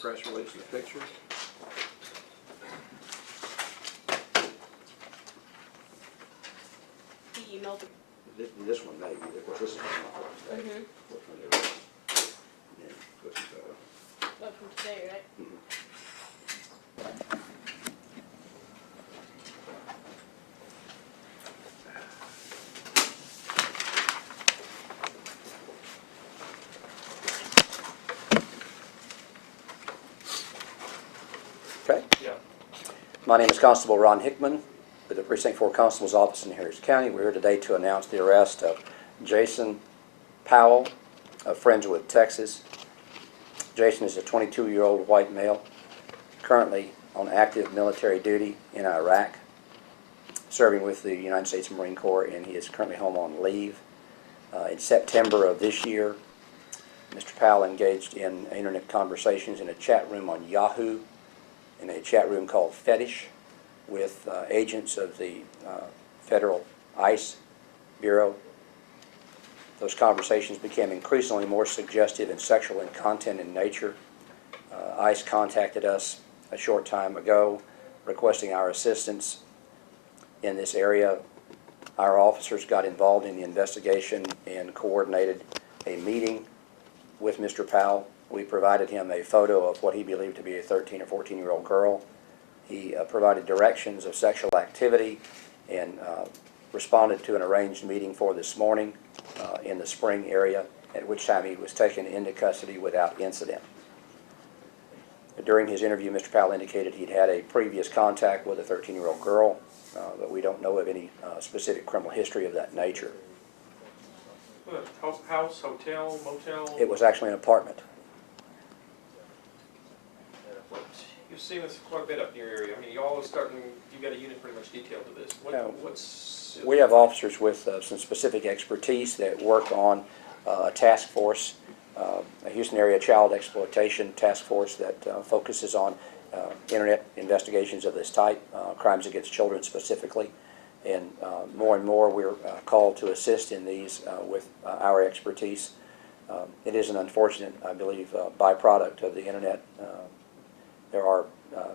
press release and the picture. He emailed. This one maybe, of course this is not one today. Which one it was? Yeah, put the photo. Oh, from today, right? Okay. Yeah. My name is Constable Ron Hickman with the Precinct 4 Constable's Office in Harris County. We're here today to announce the arrest of Jason Powell of Friendswood, Texas. Jason is a 22-year-old white male, currently on active military duty in Iraq, serving with the United States Marine Corps, and he is currently home on leave. In September of this year, Mr. Powell engaged in internet conversations in a chat room on Yahoo, in a chat room called Fetish, with agents of the Federal ICE Bureau. Those conversations became increasingly more suggestive and sexual in content and nature. ICE contacted us a short time ago requesting our assistance in this area. Our officers got involved in the investigation and coordinated a meeting with Mr. Powell. We provided him a photo of what he believed to be a 13 or 14-year-old girl. He provided directions of sexual activity and responded to an arranged meeting for this morning in the Spring area, at which time he was taken into custody without incident. During his interview, Mr. Powell indicated he'd had a previous contact with a 13-year-old girl, but we don't know of any specific criminal history of that nature. House, hotel, motel? It was actually an apartment. You've seen this quite a bit up in your area. I mean, you all are starting, you've got a unit pretty much detailed to this. We have officers with some specific expertise that work on a task force, a Houston area child exploitation task force that focuses on internet investigations of this type, crimes against children specifically. And more we're called to assist in these with our expertise. It is an unfortunate, I believe, byproduct of the internet. There are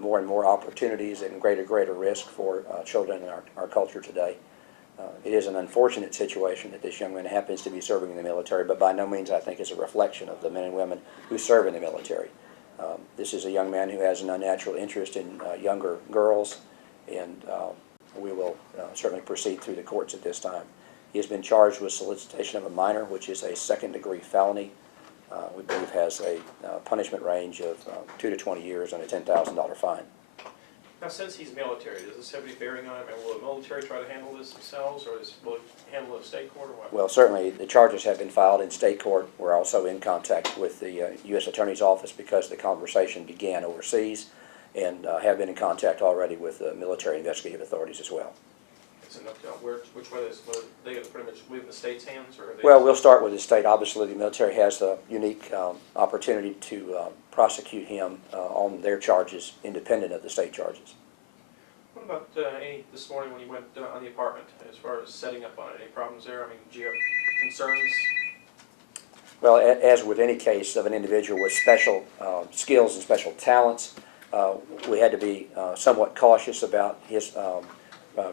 more and more opportunities and greater risk for children in our culture today. It is an unfortunate situation that this young man happens to be serving in the military, but by no means I think is a reflection of the men and women who serve in the military. This is a young man who has an unnatural interest in younger girls, and we will certainly proceed through the courts at this time. He has been charged with solicitation of a minor, which is a second-degree felony. We believe has a punishment range of 2 to 20 years and a $10,000 fine. Now, since he's military, does this have any bearing on him? And will the military try to handle this themselves, or will it handle it in state court, or what? Well, certainly the charges have been filed in state court. We're also in contact with the U.S. Attorney's Office because the conversation began overseas, and have been in contact already with the military investigative authorities as well. It's enough to, which way is they going to pretty much leave in the state's hands, or? Well, we'll start with the state. Obviously, the military has a unique opportunity to prosecute him on their charges independent of the state charges. What about this morning when you went on the apartment, as far as setting up on it? Any problems there? I mean, do you have concerns? Well, as with any case of an individual with special skills and special talents, we had to be somewhat cautious about his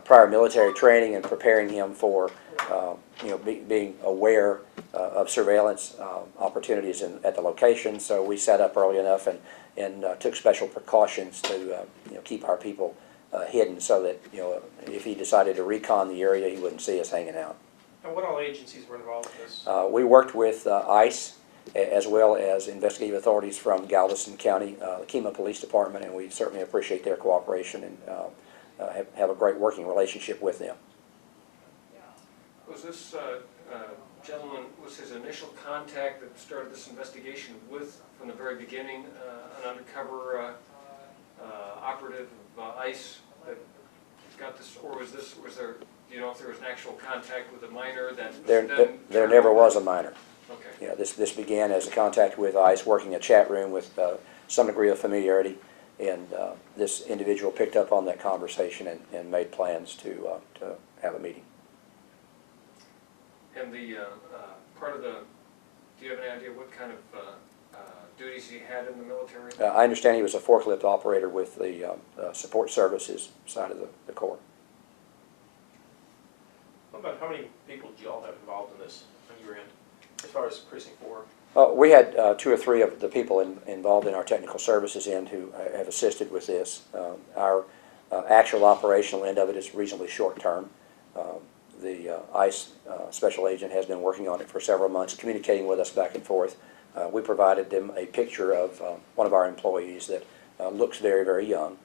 prior military training and preparing him for being aware of surveillance opportunities at the location. So we set up early enough and took special precautions to keep our people hidden, so that if he decided to recon the area, he wouldn't see us hanging out. And what all agencies were involved in this? We worked with ICE as well as investigative authorities from Galveston County, the Kemah Police Department, and we certainly appreciate their cooperation and have a great working relationship with them. Was this gentleman, was his initial contact that started this investigation with, from the very beginning, an undercover operative of ICE that got this, or was there, do you know if there was an actual contact with a minor that There never was a minor. Okay. Yeah, this began as a contact with ICE, working a chat room with some degree of familiarity, and this individual picked up on that conversation and made plans to have a meeting. And the part of the, do you have any idea what kind of duties he had in the military? I understand he was a forklift operator with the support services side of the Corps. What about how many people did y'all have involved in this on your end, as far as precinct 4? We had 2 or 3 of the people involved in our technical services end who have assisted with this. Our actual operational end of it is reasonably short term. The ICE special agent has been working on it for several months, communicating with us back and forth. We provided them a picture of one of our employees that looks very, very young,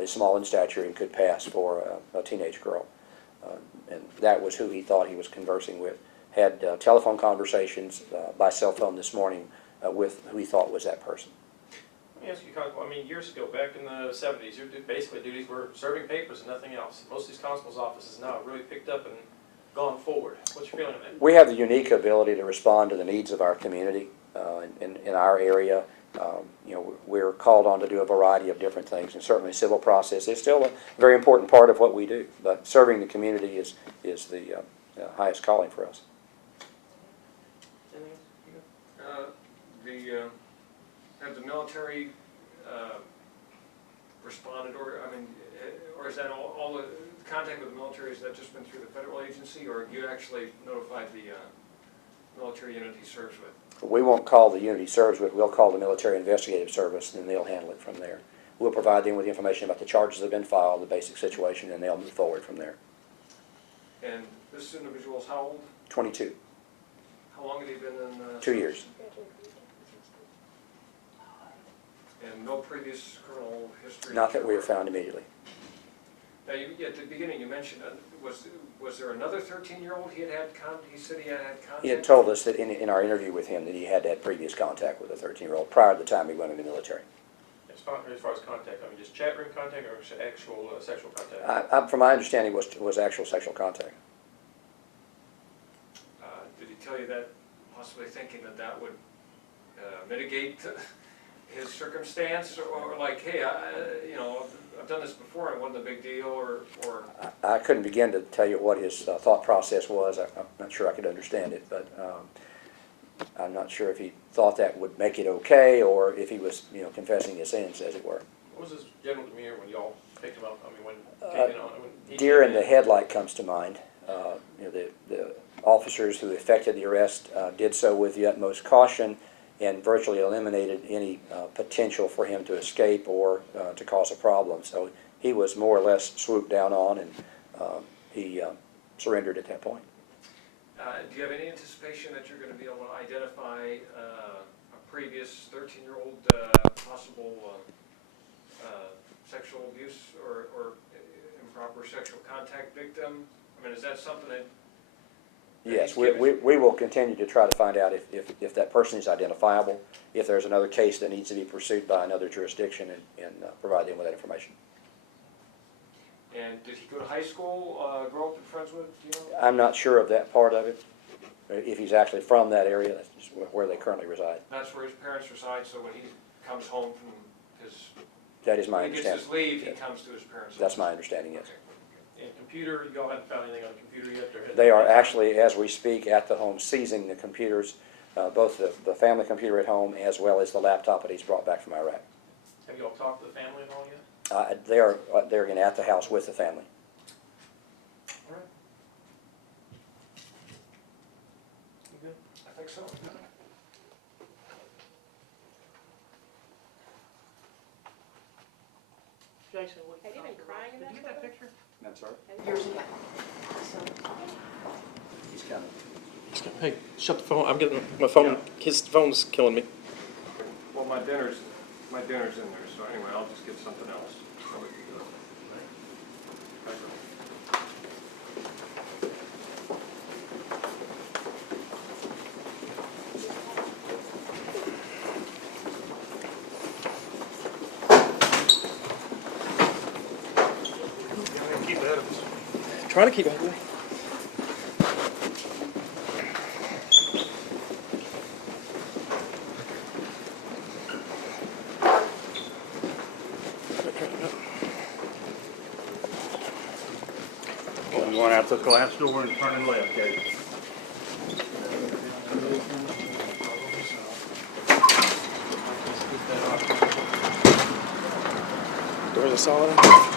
is small in stature, and could pass for a teenage girl. And that was who he thought he was conversing with. Had telephone conversations by cell phone this morning with who he thought was that person. Let me ask you, Constable, I mean, years ago, back in the 70s, your basically duties were serving papers and nothing else. Most of these constables' offices now have really picked up and gone forward. What's your feeling on that? We have the unique ability to respond to the needs of our community in our area. You know, we're called on to do a variety of different things, and certainly civil process is still a very important part of what we do. But serving the community is the highest calling for us. Anything else? Have the military responded, or I mean, or is that all the contact with the military, has that just been through the federal agency, or you actually notified the military unit he serves with? We won't call the unit he serves with, we'll call the Military Investigative Service, and then they'll handle it from there. We'll provide them with information about the charges that have been filed, the basic situation, and they'll move forward from there. And this individual's how old? 22, How long had he been in? 2 years. And no previous criminal history? Not that we have found immediately. Now, at the beginning, you mentioned, was there another 13-year-old he said he had contact? He had told us that in our interview with him that he had had previous contact with a 13-year-old prior to the time he went in the military. As far as contact, I mean, just chat room contact or actual sexual contact? From my understanding, was actual sexual contact. Did he tell you that, possibly thinking that would mitigate his circumstance, or like, hey, you know, I've done this before and it wasn't a big deal, or? I couldn't begin to tell you what his thought process was. I'm not sure I could understand it, but I'm not sure if he thought that would make it okay, or if he was, you know, confessing his sins, as it were. What was his general demeanor when y'all picked him up? I mean, when he came in on when he Deer came in the headlight comes to mind. You know, the officers who effected the arrest did so with the utmost caution and virtually eliminated any potential for him to escape or to cause a problem. So he was more or less swooped down on, and he surrendered at that point. Do you have any anticipation that you're going to be able to identify a previous 13-year-old possible sexual abuse or improper sexual contact victim? I mean, is that something that? Yes, we will continue to try to find out if that person is identifiable, if there's another case that needs to be pursued by another jurisdiction, and provide them with that information. And did he go to high school, grow up in Friendswood, do you know? I'm not sure of that part of it. If he's actually from that area, that's just where they currently reside. That's where his parents reside, so when he comes home from his, That is my when he gets understanding. his leave, he Yes. comes to his parents' That's house. my understanding, yes. And computer, y'all haven't found anything on the computer yet? Or They are actually, as we speak, at the home seizing the computers, both the family computer at home as well as the laptop that he's brought back from Iraq. Have y'all talked to the family and all yet? They're again at the house with the family. All right. You good? I think so. Jason, have you been crying in that Did you get that photo? picture? That's right. Years ago. He's coming. Hey, shut the phone. I'm getting my phone. His phone's killing me. Well, my dinner's in there, so anyway, I'll just get something else. So we can go. Keep ahead of us. Trying to keep ahead of me. Going out the glass door and turning left, Gabe. this on.